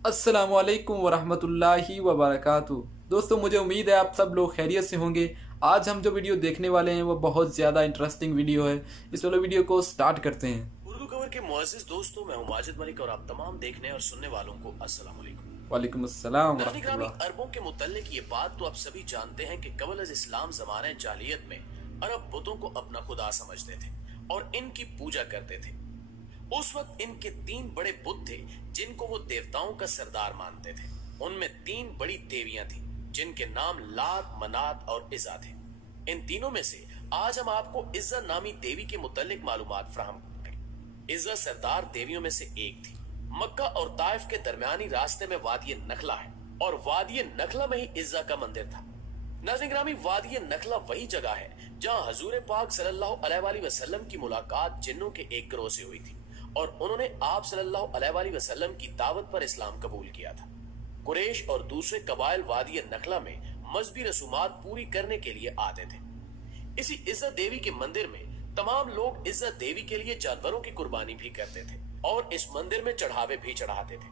अस्सलामु अलैकुम वरहमतुल्लाहि वबरकातुहू। दोस्तों, मुझे उम्मीद है आप सब लोग खैरियत से होंगे। आज हम जो वीडियो देखने वाले हैं वो बहुत ज़्यादा इंटरेस्टिंग वीडियो है। इस वाले वीडियो को स्टार्ट करते हैं। उर्दू कवर के मुअज़्ज़िज़ दोस्तों, मैं हूं माजिद मलिक और आप तमाम देखने और सुनने वालों को अस्सलाम वालेकुम। वालेकुम अस्सलाम नाज़रीन ग्रामी, वरहमतुल्लाह। अरबों के मुतल्लिक ये बात तो आप सभी जानते हैं कि कबल अज़ इस्लाम ज़माने जाहिलियत में अरब बुतों को अपना खुदा समझते थे और इनकी पूजा करते थे। उस वक्त इनके 3 बड़े बुत थे जिनको वो देवताओं का सरदार मानते थे। उनमें 3 बड़ी देवियां थी जिनके नाम लात, मनात और इज़्ज़ा थे। इन तीनों में से आज हम आपको इज़्ज़ा नामी देवी के मुतल्लिक मालूमात फराहम करेंगे। इज़्ज़ा सरदार देवियों में से एक थी। मक्का और ताइफ के दरमियानी रास्ते में वादी नखला है और वादी नखला में ही इज़्ज़ा का मंदिर था। नाज़रीन ग्रामी, वादी नखला वही जगह है जहां हजूर पाक सल्लल्लाहु अलैहि वसल्लम की मुलाकात जिन्नों के एक गिरोह से हुई थी और उन्होंने आप सल्लल्लाहु अलैहि वसल्लम की दावत पर इस्लाम कबूल किया था। कुरैश और दूसरे कबाइल वादी नखला में मजहबी रसूमात पूरी करने के लिए आते थे। इसी इज़्ज़ा देवी के मंदिर में तमाम लोग इज़्ज़ा देवी के लिए जानवरों की कुर्बानी भी करते थे और इस मंदिर में चढ़ावे भी चढ़ाते थे।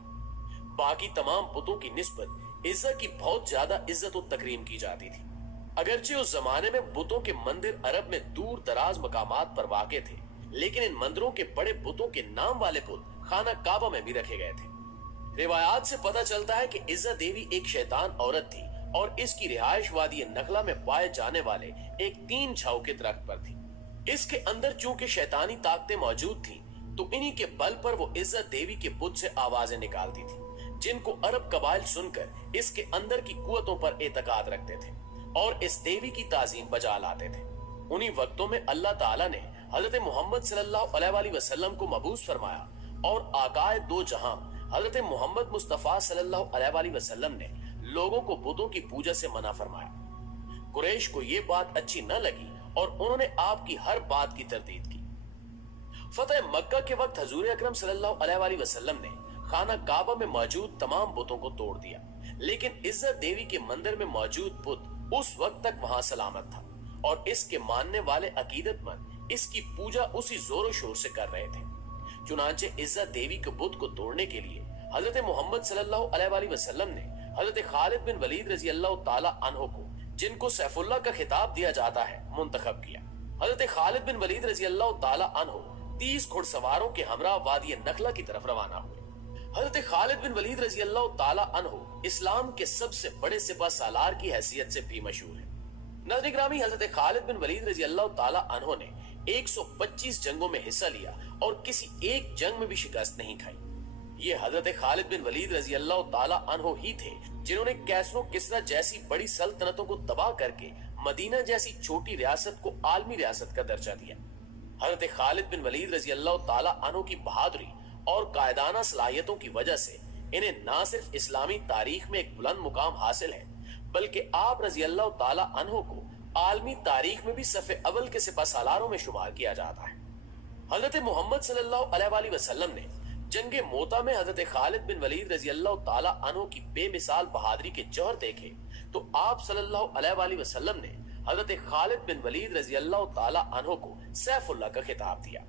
बाकी तमाम बुतों की निस्बत इज़्ज़ा की बहुत ज्यादा इज्जत और तकरीम की जाती थी। अगरचे उस जमाने में बुतों के मंदिर अरब में दूर दराज मकामात पर वाक़े थे, लेकिन इन मंदिरों के बड़े बुतों के नाम वाले बुत खाना काबा में भी रखे गए थे। रिवायात से पता चलता है कि इज़्ज़ा देवी एक शैतान औरत थी और इसकी रिहाइश वादी नखला में पाए जाने वाले एक 3 झाऊ के दरख्त पर थी। इसके अंदर चूंकि शैतानी ताकतें मौजूद थी तो इन्हीं के बल पर वो इज़्ज़ा देवी के बुत से आवाजें निकालती थी, जिनको अरब कबाइल सुनकर इसके अंदर की कुव्वतों पर एतकाद रखते थे और इस देवी की ताजीम बजा लाते थे। उन्हीं वक्तों में अल्लाह ताला ने हजरत मोहम्मद सल्लल्लाहु अलैहि वसल्लम को मबूस फरमाया और आकाए दो जहां हजरत मोहम्मद मुस्तफा सल्लल्लाहु अलैहि वसल्लम ने लोगों को बुतों की पूजा से मना फरमाया। कुरैश को ये बात अच्छी न लगी और उन्होंने आपकी हर बात की तरदीद की। फतेह मक्का के वक्त हजूर अकरम सल्लल्लाहु अलैहि वसल्लम ने खाना काबा में मौजूद तमाम बुतों को तोड़ दिया, लेकिन इज़्ज़ा देवी के मंदिर में मौजूद बुत उस वक्त तक वहां सलामत था और इसके मानने वाले अकीदतमंद इसकी पूजा उसी जोरों शोर से कर रहे थे। चुनांचे इज़्ज़ा देवी के बुत को तोड़ने के लिए हजरत मोहम्मद सल्लल्लाहु अलैहि वसल्लम ने हजरत खालिद बिन वलीद रजी अल्लाह ताला अन्हो को, जिनको सैफुल्लाह का खिताब दिया जाता है, मुंतखब किया। हजरत खालिद बिन वलीद रजी अल्लाह ताला अन्हो 30 घुड़सवारों के हमरा वादी नखला की तरफ रवाना हुए। हजरत खालिद बिन वलीद रजी अल्लाह ताला अन्हो इस्लाम के सबसे बड़े सिपह सालार की हैसियत से भी मशहूर है। नाज़रीन ग्रामी, हजरत खालिद बिन वलीद रजी अल्लाह ताला अन्हो ने 125 जंगों में हिस्सा लिया और किसी एक जंग में भी शिकस्त नहीं खाई। ये हजरत खालिद बिन वलीद रजी अल्लाह ताला अन्हो ही थे जिन्होंने कैसरो किसरा जैसी बड़ी सल्तनतों को तबाह करके मदीना जैसी छोटी रियासत को आलमी रियासत का दर्जा दिया। हजरत खालिद बिन वलीद रजी अल्लाह ताला अन्हो की बहादुरी और कायदाना सलाहियतों की वजह से इन्हें न सिर्फ इस्लामी तारीख में एक बुलंद मुकाम हासिल है, बल्कि आप रजी अल्लाह ताला अन्हो को आलमी तारीख में भी सफ़े अव्वल के सिपह सालारों में शुमार किया जाता है। हजरत मोहम्मद सल्लल्लाहु अलैहि वसल्लम ने जंगे मोता में हजरत खालिद बिन वलीद रजी अल्लाह ताला अन्हो की बेमिसाल बहादुरी के जौहर देखे तो आप सल्लल्लाहु अलैहि वसल्लम ने हजरत खालिद बिन वलीद रजी अल्लाह ताला अन्हो को सैफुल्लाह का खिताब दिया।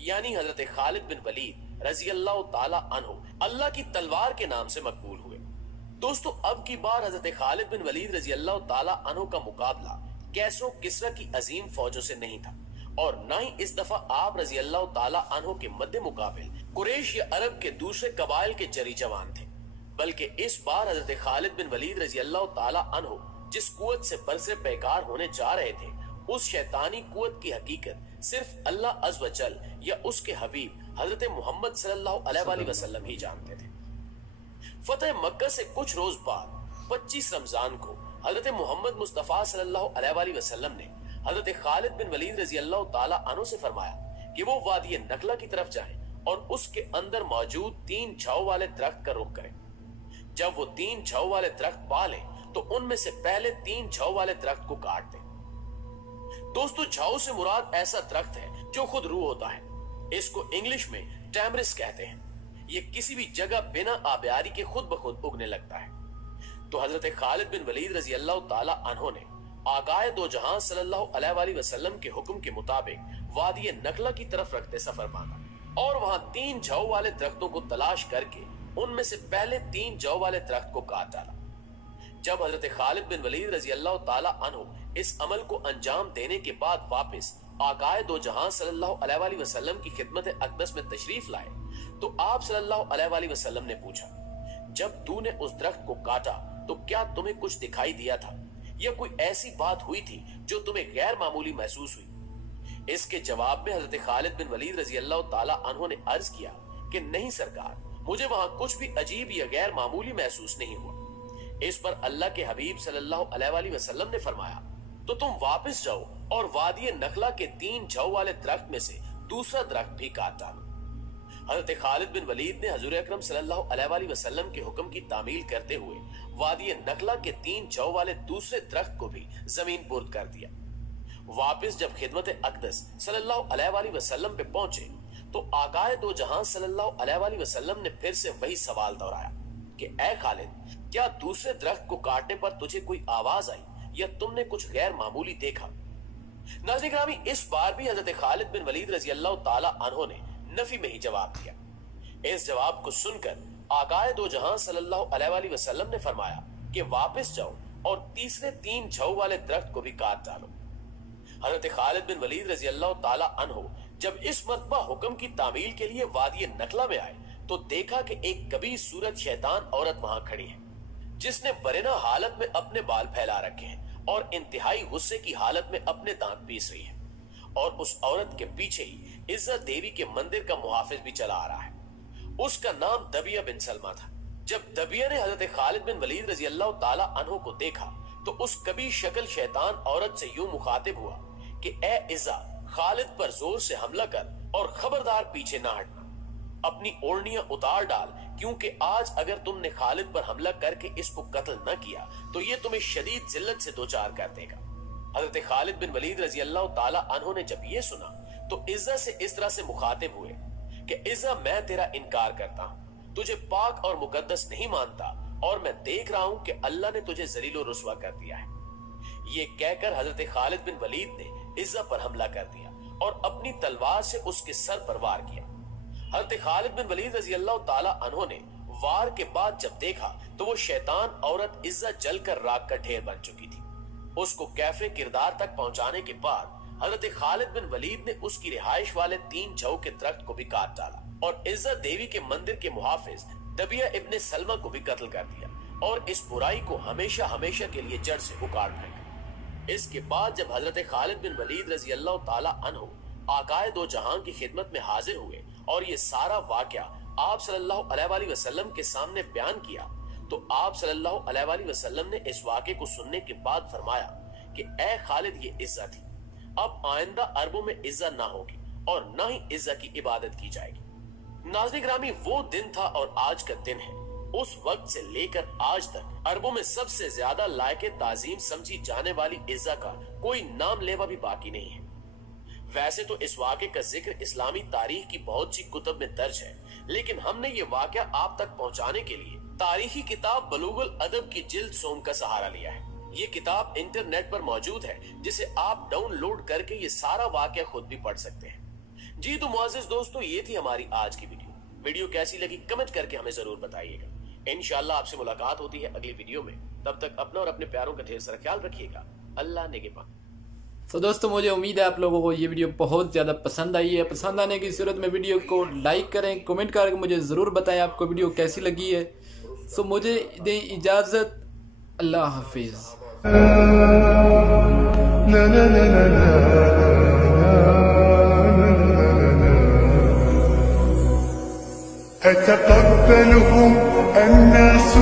यानी हजरत खालिद बिन वलीद रजी अल्लाह ताला अन्हो अल्लाह की तलवार के नाम से मकबूल हुए। दोस्तों, अब की बार हजरत खालिद बिन वलीद रजी अल्लाह ताला अन्हो का मुकाबला कैसरो किसरा की अजीम फौजों से नहीं था और न ही इस दफा आप रजी अल्लाह ताला अन्हो के मद्दे मुकाबिल कुरैश या अरब के दूसरे कबाइल के जरी जवान थे, बल्कि इस बार हजरत खालिद बिन वलीद रजी अल्लाह ताला अन्हो जिस कुव्वत से बरसे पैकार होने जा रहे थे, उस शैतानी कुव्वत की हकीकत सिर्फ अल्लाह अज़्ज़ व जल या उसके हबीब हजरत मोहम्मद सल्लल्लाहु अलैहि वसल्लम ही जानते थे। फतेह मक्का से कुछ रोज बाद 25 रमजान को हजरत मोहम्मद मुस्तफा सल्लल्लाहु अलैहि वसल्लम ने हजरत खालिद बिन वलीद रजी अल्लाह ताला अन्हो से फरमाया कि वो वादी नखला की तरफ जाएं और उसके अंदर मौजूद 3 झाऊ वाले दरख्त का रुख करें। जब वो 3 झाऊ वाले दरख्त पा लें तो उनमें से पहले 3 झाऊ वाले दरख्त को काट दें। दोस्तों, झाऊ से मुराद ऐसा दरख्त है जो खुद रूह होता है। इसको इंग्लिश में टैमरिस कहते हैं। ये किसी भी जगह बिना आबियारी के खुद ब खुद उगने लगता है। तो हजरत खालिद बिन वलीद रजी अल्लाह ताला अन्हो ने आकाए दो जहां सल्लल्लाहु अलैहि वसल्लम के हुक्म के मुताबिक वादी नखला की तरफ रखते सफर बांधा और वहां 3 झाऊ वाले दरख्तों को तलाश करके उनमें से पहले 3 जौ वाले दरख्त को काट डाला। जब हजरत खालिद बिन वलीद रजी अल्लाह ताला अन्हु इस अमल को अंजाम देने के बाद वापस आकाए दो जहां सल्लल्लाहु अलैहि वसल्लम की खिदमत अक़दस में तशरीफ लाए तो आप सल्लल्लाहु अलैहि वसल्लम ने पूछा, जब तूने उस दरख्त को काटा तो क्या तुम्हें कुछ दिखाई दिया था या कोई ऐसी बात हुई थी जो तुम्हें गैर मामूली महसूस हुई? इसके जवाब में हजरत खालिद बिन वलीद रजी अल्लाह ताला अन्हु ने अर्ज किया कि नहीं सरकार, मुझे वहां कुछ भी अजीब या गैर मामूली महसूस नहीं हुआ। इस पर अल्लाह के हबीब सल्लल्लाहु अलैहि वसल्लम ने फरमाया, तो तुम वापस जाओ और वादी नखला के 3 जौ वाले दरख्त में से दूसरा दरख्त भी काट डालो। हजरत खालिद बिन वलीद ने हुजूर अकरम सल्लल्लाहु अलैहि वसल्लम के हुक्म की तामील करते हुए वादी नखला के 3 जौ वाले दूसरे दरख्त को भी जमीन बुर्द कर दिया। वापस जब खिदमत अक़दस सल्लल्लाहु अलैहि वसल्लम पे पहुंचे तो आकाए दो जहां सल्लल्लाहु अलैहि वसल्लम ने फिर से वही सवाल दोहराया कि ए खालिद, क्या दूसरे दरख्त को काटने पर तुझे कोई आवाज आई या तुमने कुछ गैर मामूली देखा? नाज़रीन ग्रामी, इस बार भी हजरत खालिद बिन वलीद रजी अल्लाह ताला अन्हु ने नफी में ही जवाब दिया। इस जवाब को सुनकर आकाए दो जहां सल्लल्लाहु अलैहि वसल्लम ने फरमाया कि वापस जाओ और तीसरे 3 जौ वाले दरख्त को भी काट डालो। हजरत खालिद बिन वलीद रजी अल्लाह ताला अन्हु जब इस मरतबा हुक्म की तामील के लिए वादी नखला में आए तो देखा कि एक कबीर सूरत शैतान औरत वहां खड़ी है, जिसने बरेना हालत में अपने बाल फैला रखे हैं और इंतहाई गुस्से की हालत में अपने दांत पीस रही है। और उस औरत के पीछे ही इज्जत देवी के मंदिर का मुहाफिज भी चला आ रहा है। उसका नाम दबिया बिन सलमा था। जब दबिया ने हजरत खालिद बिन वलीद रजी अल्लाह ताला अन्हु को देखा तो उस कबीर शक्ल शैतान औरत से यूं मुखातिब हुआ कि ए इज़्ज़ा, खालिद पर जोर से हमला कर और खबरदार पीछे ना हटना। अपनी ओढ़नियां उतार डाल, क्योंकि आज अगर तुमने खालिद पर हमला करके इसको कत्ल न किया तो ये तुम्हें शदीद जिल्लत से दो चार कर देगा। हजरत खालिद बिन वलीद रजी अल्लाह ताला अन्हु ने जब ये सुना तो इज़्ज़ा से इस तरह से मुखातिब हुए कि इज़्ज़ा, मैं तेरा इनकार करता हूँ, तुझे पाक और मुकद्दस नहीं मानता और मैं देख रहा हूँ कि अल्लाह ने तुझे जलील और रुस्वा कर दिया है। ये कहकर हजरत खालिद बिन वलीद ने इज़्ज़ा पर हमला कर दिया और अपनी तलवार से उसके सर पर वार किया। हजरत खालिद बिन वलीद रजी अल्लाह ताला अन्हु ने वार के बाद जब देखा तो वो शैतान औरत इज़्ज़ा जलकर राख का ढेर बन चुकी थी। उसको कैफे किरदार तक पहुंचाने के बाद हजरत खालिद बिन वलीद ने उसकी रिहाइश वाले 3 जौ के दरख्त को भी काट डाला और इज़्ज़त देवी के मंदिर के मुहाफिज दबिया इब्ने सलमा को भी कत्ल कर दिया और इस बुराई को हमेशा हमेशा के लिए जड़ से उखाड़ फेंका। इसके बाद जब हजरत खालिद बिन वलीद रजी अल्लाह ताला अन्हु आकाए दो जहां की खिदमत में हाजिर हुए और ये सारा वाकया आप सल्लल्लाहु अलैहि वसल्लम के सामने बयान किया तो आप सल्लल्लाहु अलैहि वसल्लम ने इस वाक़े को सुनने के बाद फरमाया कि ए खालिद, ये इज़्ज़ा थी, अब आइंदा अरबों में इज़्ज़ा ना होगी और ना ही इज़्ज़ा की इबादत की जाएगी। नाज़रीन ग्रामी, वो दिन था और आज का दिन है। उस वक्त से लेकर आज तक अरबों में सबसे ज्यादा लायक ताजीम समझी जाने वाली इज़्ज़ा का कोई नाम लेवा भी बाकी नहीं है। वैसे तो इस वाक़े का जिक्र इस्लामी तारीख की बहुत सी कुतब में दर्ज है, लेकिन हमने ये वाक़या आप तक पहुंचाने के लिए तारीखी किताब बलूगुल अदब की जिल्द सोम का सहारा लिया है। ये किताब इंटरनेट पर मौजूद है, जिसे आप डाउनलोड करके ये सारा वाक़या खुद भी पढ़ सकते हैं। जी तो मुअज़्ज़िज़ दोस्तों, ये थी हमारी आज की वीडियो कैसी लगी कमेंट करके हमें जरूर बताइएगा। इंशाअल्लाह आपसे मुलाकात होती है अगली वीडियो में। तब तक अपना और अपने प्यारों का ढेर सारा ख्याल रखिएगा। अल्लाह निगहबान। तो दोस्तों, मुझे उम्मीद है आप लोगों को ये वीडियो बहुत ज़्यादा पसंद आई है। पसंद आने की सूरत में वीडियो को लाइक करें, कमेंट करके मुझे ज़रूर बताएं आपको वीडियो कैसी लगी है। सो मुझे दें इजाज़त, अल्लाह हाफिज़। أتقبلهم الناس